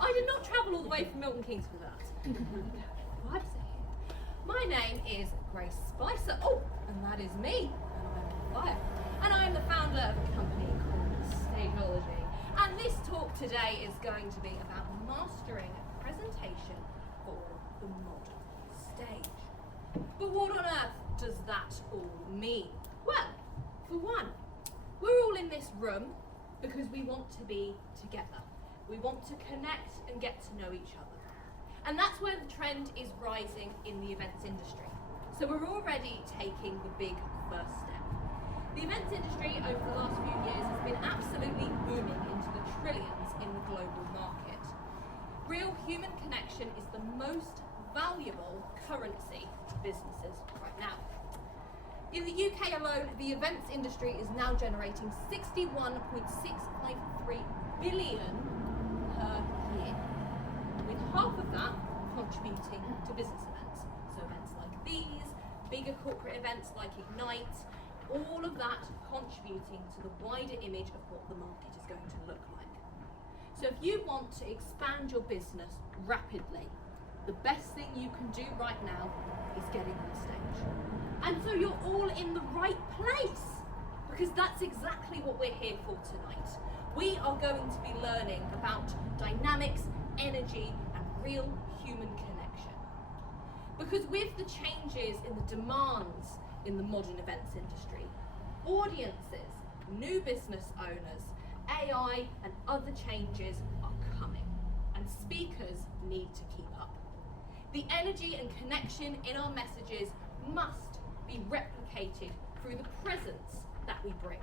I did not travel all the way from Milton Keynes for that. Vibes are here. My name is Grace Spicer. Oh, and that is me. And I'm on fire. And I am the founder of a company called Stageology. And this talk today is going to be about mastering presentation for the modern stage. But what on earth does that all mean? Well, for one, we're all in this room because we want to be together. We want to connect and get to know each other. And that's where the trend is rising in the events industry. So we're already taking the big first step. The events industry over the last few years has been absolutely booming into the trillions in the global market. Real human connection is the most valuable currency to businesses right now. In the UK alone, the events industry is now generating 61.653 billion per year, with half of that contributing to business events. So events like these, bigger corporate events like Ignite, all of that contributing to the wider image of what the market is going to look like. So if you want to expand your business rapidly, the best thing you can do right now is getting on stage. And so you're all in the right place, because that's exactly what we're here for tonight. We are going to be learning about dynamics, energy, and real human connection. Because with the changes in the demands in the modern events industry, audiences, new business owners, AI, and other changes are coming, and speakers need to keep up. The energy and connection in our messages must be replicated through the presence that we bring.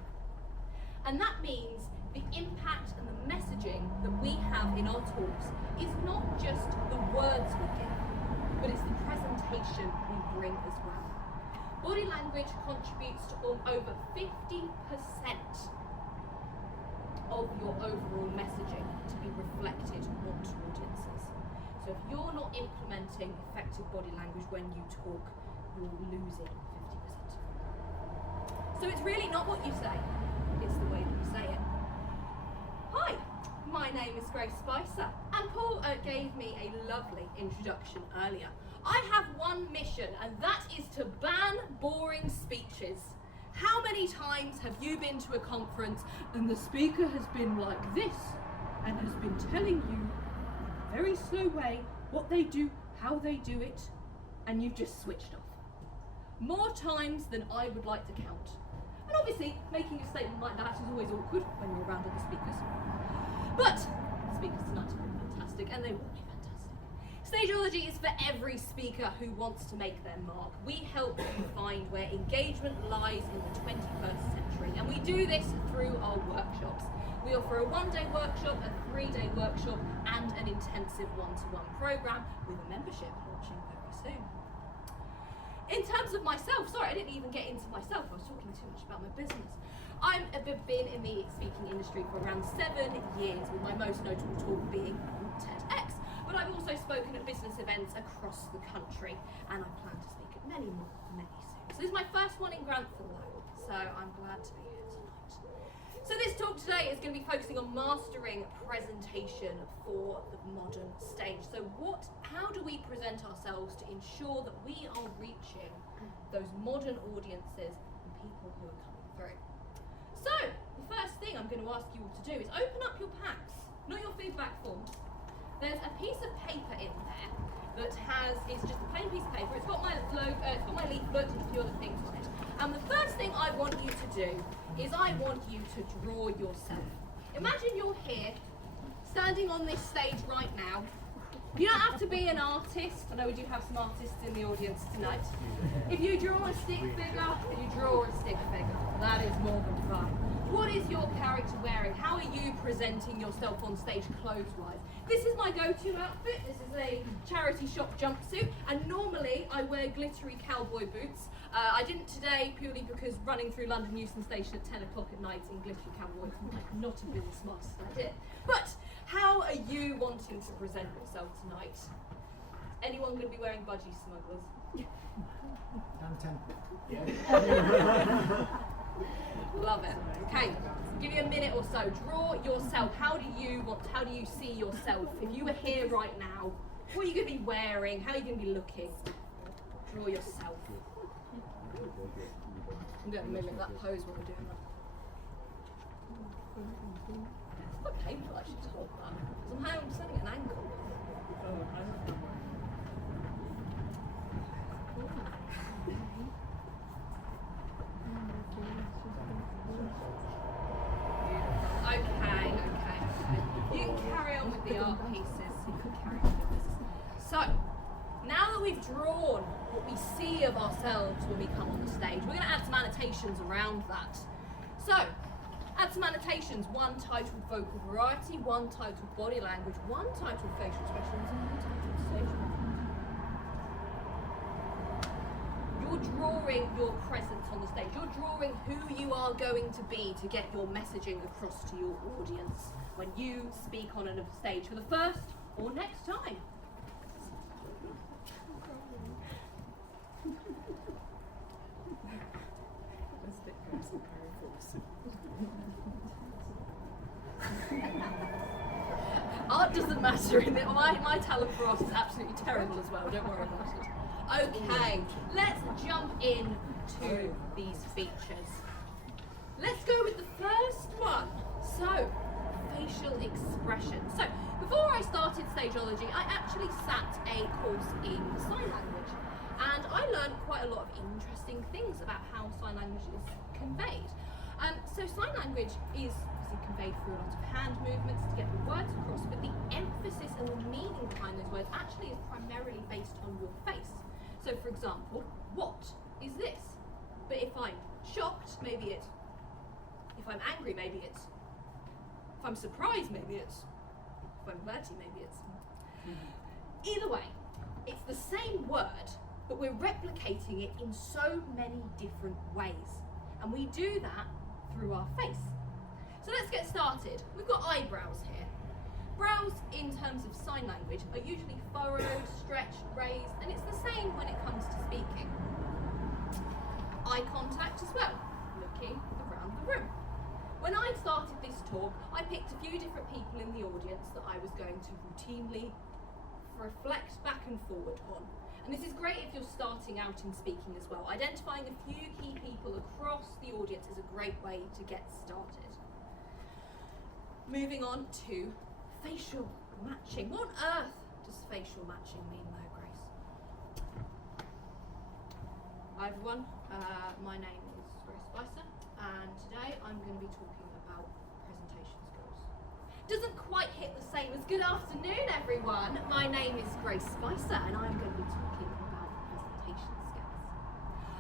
And that means the impact and the messaging that we have in our talks is not just the words we give, but it's the presentation we bring as well. Body language contributes to over 50% of your overall messaging to be reflected onto audiences. So if you're not implementing effective body language when you talk, you're losing 50%. So it's really not what you say, it's the way that you say it. Hi, my name is Grace Spicer, and Paul gave me a lovely introduction earlier. I have one mission, and that is to ban boring speeches. How many times have you been to a conference and the speaker has been like this and has been telling you in a very slow way what they do, how they do it, and you've just switched off? More times than I would like to count. And obviously, making a statement like that is always awkward when you're around other speakers. But the speakers tonight have been fantastic, and they will be fantastic. Stageology is for every speaker who wants to make their mark. We help you find where engagement lies in the 21st century, and we do this through our workshops. We offer a one-day workshop, a three-day workshop, and an intensive one-to-one program with a membership launching very soon. In terms of myself, sorry, I didn't even get into myself. I was talking too much about my business. I've been in the speaking industry for around 7 years, with my most notable talk being on TEDx. But I've also spoken at business events across the country, and I plan to speak at many more, many soon. So this is my first one in Grantham though, so I'm glad to be here tonight. So this talk today is going to be focusing on mastering presentation for the modern stage. So how do we present ourselves to ensure that we are reaching those modern audiences and people who are coming through? So the first thing I'm going to ask you all to do is open up your packs, not your feedback form. There's a piece of paper in there that it's just a plain piece of paper. It's got my logo, it's got my leaflet and a few other things on it. And the first thing I want you to do is I want you to draw yourself. Imagine you're here, standing on this stage right now. You don't have to be an artist. I know we do have some artists in the audience tonight. If you draw a stick figure, you draw a stick figure. That is more than fun. What is your character wearing? How are you presenting yourself on stage clothes-wise? This is my go-to outfit. This is a charity shop jumpsuit, and normally I wear glittery cowboy boots. I didn't today purely because running through London Euston Station at 10 o'clock at night in glittery cowboys might not have been the smartest idea. But how are you wanting to present yourself tonight? Anyone going to be wearing budgie smugglers? I'm tempted. Yeah. Love it. Okay, give you a minute or so. Draw yourself. How do you see yourself? If you were here right now, what are you going to be wearing? How are you going to be looking? Draw yourself. I'm going to mimic that pose while we're doing that. It's quite painful actually to hold that. Somehow I'm standing at an angle. Okay. You can carry on with the art pieces. So, now that we've drawn what we see of ourselves when we come on the stage, we're going to add some annotations around that. So, add some annotations. One titled vocal variety, one titled body language, one titled facial expressions, and one titled stage. You're drawing your presence on the stage. You're drawing who you are going to be to get your messaging across to your audience when you speak on a stage for the first or next time. Art doesn't matter in it. My talent for art is absolutely terrible as well, don't worry about it. Okay, let's jump into these features. Let's go with the first one. So, facial expression. So, before I started Stageology, I actually sat a course in sign language, and I learned quite a lot of interesting things about how sign language is conveyed. So sign language is conveyed through a lot of hand movements to get the words across, but the emphasis and the meaning behind those words actually is primarily based on your face. So for example, what is this? But if I'm shocked, maybe it's. If I'm angry, maybe it's. If I'm surprised, maybe it's. If I'm flirty, maybe it's. Either way, it's the same word, but we're replicating it in so many different ways. And we do that through our face. So let's get started. We've got eyebrows here. Brows, in terms of sign language, are usually furrowed, stretched, raised, and it's the same when it comes to speaking. Eye contact as well, looking around the room. When I started this talk, I picked a few different people in the audience that I was going to routinely reflect back and forward on. And this is great if you're starting out in speaking as well. Identifying a few key people across the audience is a great way to get started. Moving on to facial matching. What on earth does facial matching mean though, Grace? Hi everyone, my name is Grace Spicer, and today I'm going to be talking about presentation skills. Doesn't quite hit the same as good afternoon everyone. My name is Grace Spicer and I'm going to be talking about presentation skills.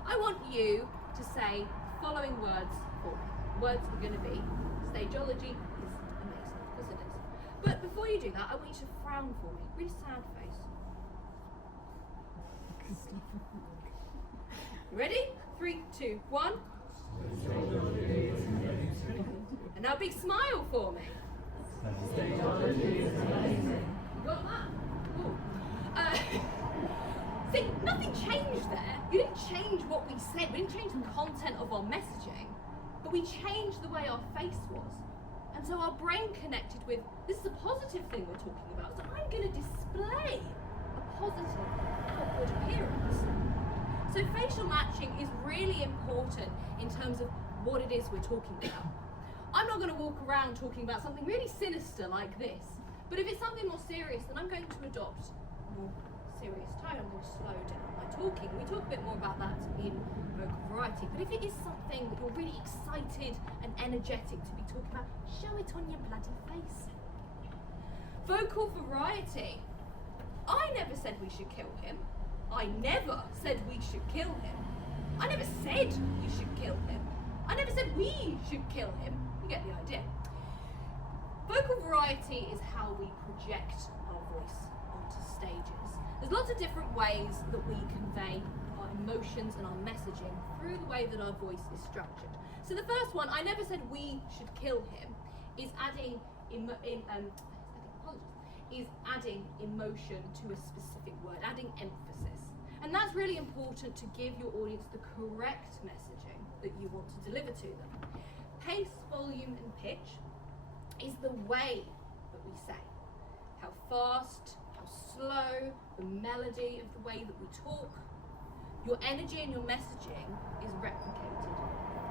I want you to say the following words for me. Words are going to be Stageology is amazing, because it is. But before you do that, I want you to frown for me. Really sad face. You ready? 3, 2, 1. And now a big smile for me. Got that? Cool. See, nothing changed there. You didn't change what we said. We didn't change the content of our messaging, but we changed the way our face was. And so our brain connected with, this is a positive thing we're talking about, so I'm going to display a positive outward appearance. So facial matching is really important in terms of what it is we're talking about. I'm not going to walk around talking about something really sinister like this, but if it's something more serious, then I'm going to adopt a more serious tone. I'm going to slow down my talking. We talk a bit more about that in vocal variety, but if it is something that you're really excited and energetic to be talking about, show it on your bloody face. Vocal variety. I never said we should kill him. I never said we should kill him. I never said we should kill him. I never said we should kill him. You get the idea. Vocal variety is how we project our voice onto stages. There's lots of different ways that we convey our emotions and our messaging through the way that our voice is structured. So the first one, I never said we should kill him, is adding emotion to a specific word, adding emphasis. And that's really important to give your audience the correct messaging that you want to deliver to them. Pace, volume and pitch is the way that we say. How fast, how slow, the melody of the way that we talk. Your energy and your messaging is replicated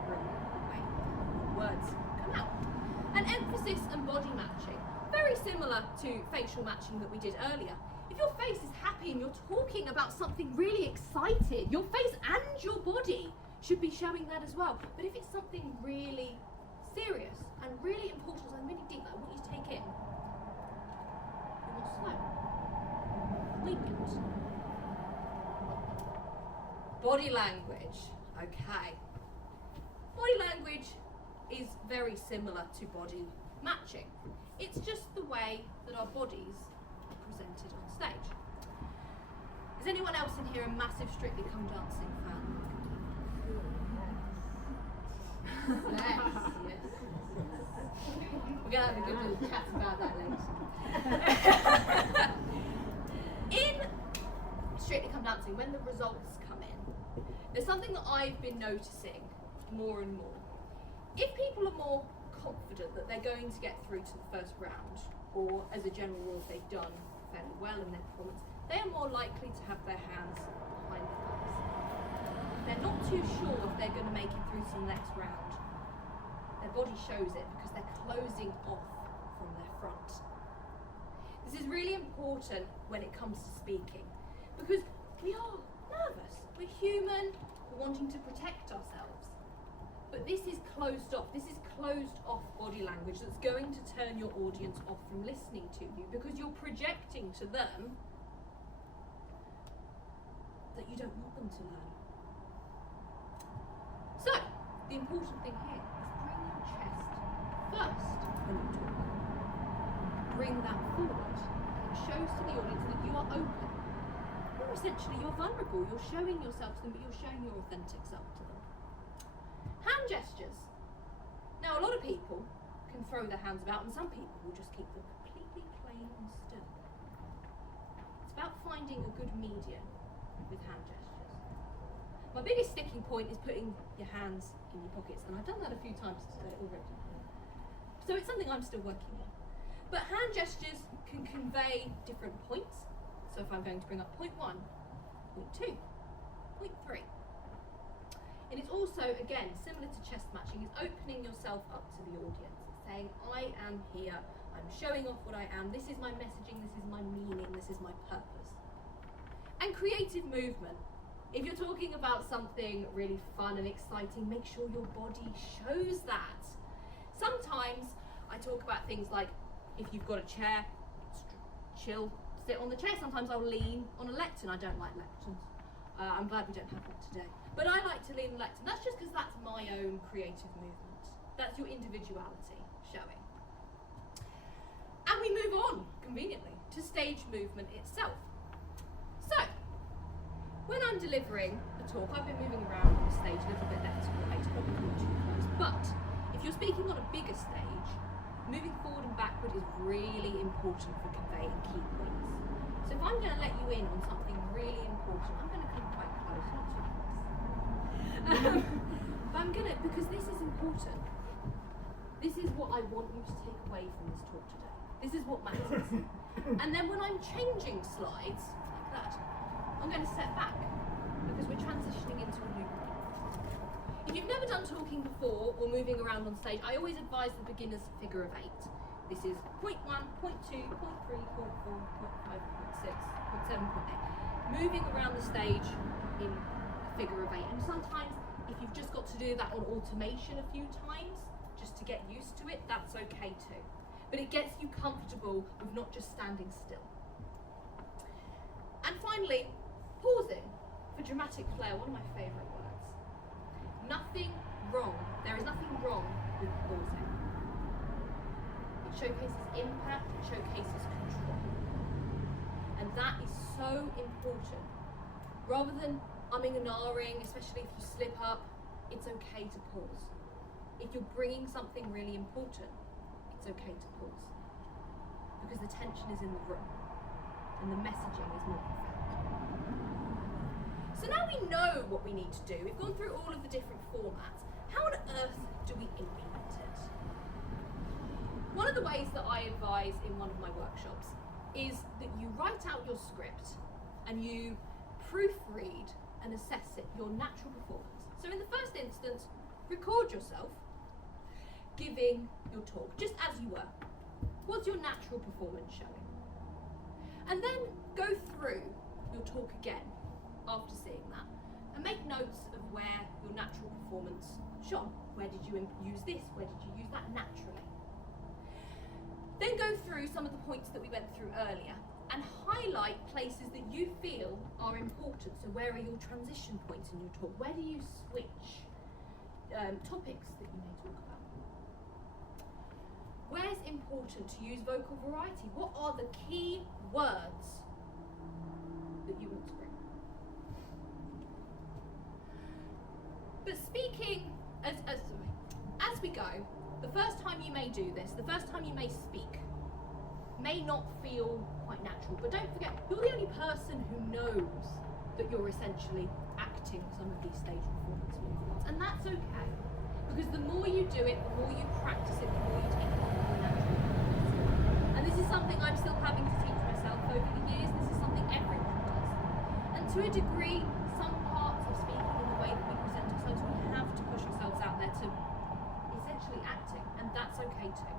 through the way your words come out. And emphasis and body matching, very similar to facial matching that we did earlier. If your face is happy and you're talking about something really excited, your face and your body should be showing that as well. But if it's something really serious and really important, something really deep that I want you to take in, you're more slow, poignant. Body language, okay. Body language is very similar to body matching. It's just the way that our bodies are presented on stage. Is anyone else in here a massive Strictly Come Dancing fan? Yes. We're going to have a good little chat about that later. In Strictly Come Dancing, when the results come in, there's something that I've been noticing more and more. If people are more confident that they're going to get through to the first round, or as a general rule, if they've done fairly well in their performance, they are more likely to have their hands behind their backs. If they're not too sure if they're going to make it through to the next round, their body shows it because they're closing off from their front. This is really important when it comes to speaking, because we are nervous. We're human, we're wanting to protect ourselves. But this is closed off. This is closed off body language that's going to turn your audience off from listening to you, because you're projecting to them that you don't want them to learn. So, the important thing here is bring your chest first when you talk. Bring that forward. It shows to the audience that you are open. Or essentially, you're vulnerable. You're showing yourself to them, but you're showing your authentic self to them. Hand gestures. Now, a lot of people can throw their hands about, and some people will just keep them completely plain and still. It's about finding a good medium with hand gestures. My biggest sticking point is putting your hands in your pockets, and I've done that a few times today already. So it's something I'm still working on. But hand gestures can convey different points. So if I'm going to bring up point 1, point 2, point 3. And it's also, again, similar to chest matching, is opening yourself up to the audience. It's saying, I am here, I'm showing off what I am, this is my messaging, this is my meaning, this is my purpose. And creative movement. If you're talking about something really fun and exciting, make sure your body shows that. Sometimes I talk about things like, if you've got a chair, chill, sit on the chair. Sometimes I'll lean on a lectern. I don't like lecterns. I'm glad we don't have one today. But I like to lean on a lectern. That's just because that's my own creative movement. That's your individuality showing. And we move on, conveniently, to stage movement itself. So, when I'm delivering a talk, I've been moving around on the stage a little bit later, not too close. But if you're speaking on a bigger stage, moving forward and backward is really important for conveying key points. So if I'm going to let you in on something really important, I'm going to come quite close, not too close. But I'm going to, because this is important. This is what I want you to take away from this talk today. This is what matters. And then when I'm changing slides, like that, I'm going to step back, because we're transitioning into a new point. If you've never done talking before or moving around on stage, I always advise the beginners figure of 8. This is point 1, point 2, point 3, point 4, point 5, point 6, point 7, point 8. Moving around the stage in a figure of 8. And sometimes, if you've just got to do that on automation a few times, just to get used to it, that's okay too. But it gets you comfortable with not just standing still. And finally, pausing for dramatic flair, one of my favourite words. Nothing wrong. There is nothing wrong with pausing. It showcases impact, it showcases control. And that is so important. Rather than umming and ahhing, especially if you slip up, it's okay to pause. If you're bringing something really important, it's okay to pause. Because the tension is in the room and the messaging is more profound. So now we know what we need to do. We've gone through all of the different formats. How on earth do we implement it? One of the ways that I advise in one of my workshops is that you write out your script and you proofread and assess it, your natural performance. So in the first instance, record yourself giving your talk, just as you were. What's your natural performance showing? And then go through your talk again after seeing that and make notes of where your natural performance shone. Where did you use this? Where did you use that naturally? Then go through some of the points that we went through earlier and highlight places that you feel are important. So where are your transition points in your talk? Where do you switch topics that you may talk about? Where's important to use vocal variety? What are the key words that you want to bring? But speaking, as we go, the first time you may do this, the first time you may speak, may not feel quite natural. But don't forget, you're the only person who knows that you're essentially acting some of these stage performance movements. And that's okay. Because the more you do it, the more you practice it, the more you take it on, the more natural it becomes. And this is something I'm still having to teach myself over the years. This is something everyone does. And to a degree, some parts of speaking and the way that we present ourselves, we have to push ourselves out there to essentially acting, and that's okay too.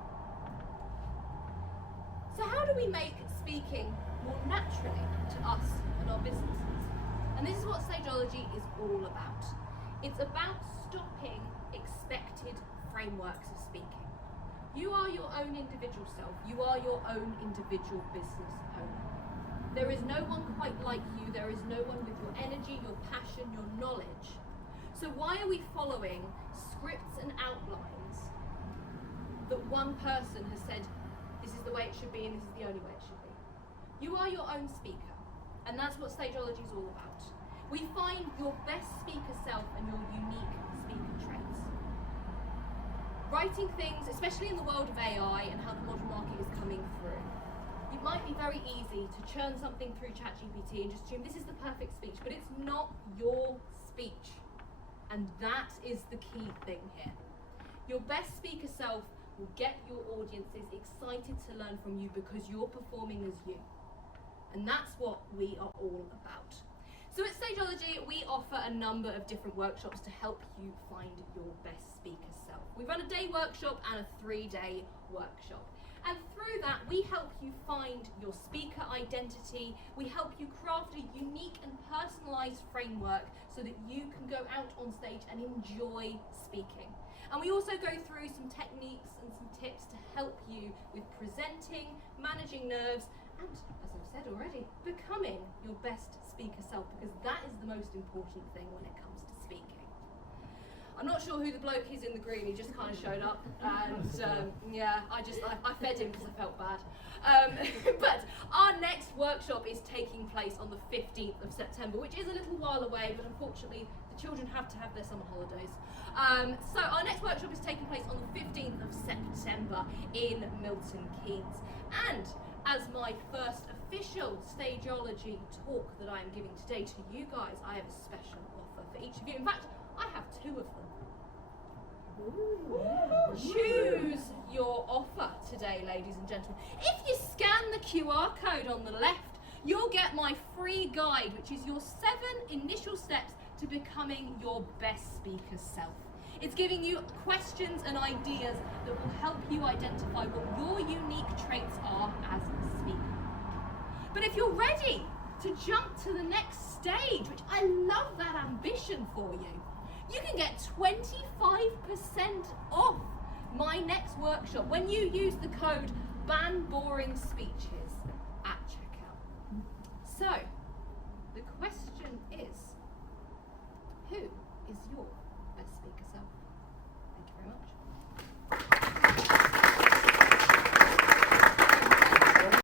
So how do we make speaking more naturally to us and our businesses? And this is what Stageology is all about. It's about stopping expected frameworks of speaking. You are your own individual self. You are your own individual business owner. There is no one quite like you. There is no one with your energy, your passion, your knowledge. So why are we following scripts and outlines that one person has said, this is the way it should be and this is the only way it should be? You are your own speaker, and that's what Stageology is all about. We find your best speaker self and your unique speaker traits. Writing things, especially in the world of AI and how the modern market is coming through, it might be very easy to churn something through ChatGPT and just assume this is the perfect speech, but it's not your speech. And that is the key thing here. Your best speaker self will get your audiences excited to learn from you because you're performing as you. And that's what we are all about. So at Stageology, we offer a number of different workshops to help you find your best speaker self. We run a day workshop and a 3-day workshop. And through that, we help you find your speaker identity. We help you craft a unique and personalized framework so that you can go out on stage and enjoy speaking. And we also go through some techniques and some tips to help you with presenting, managing nerves, and, as I've said already, becoming your best speaker self, because that is the most important thing when it comes to speaking. I'm not sure who the bloke is in the green, he just kind of showed up, and yeah, I fed him because I felt bad. But our next workshop is taking place on the 15th of September, which is a little while away, but unfortunately the children have to have their summer holidays. So our next workshop is taking place on the 15th of September in Milton Keynes. And as my first official Stageology talk that I am giving today to you guys, I have a special offer for each of you. In fact, I have 2 of them. Ooh. Choose your offer today, ladies and gentlemen. If you scan the QR code on the left, you'll get my free guide, which is your 7 initial steps to becoming your best speaker self. It's giving you questions and ideas that will help you identify what your unique traits are as a speaker. But if you're ready to jump to the next stage, which I love that ambition for you, you can get 25% off my next workshop when you use the code BANBORINGSPEECHES at checkout. So, the question is, who is your best speaker self? Thank you very much.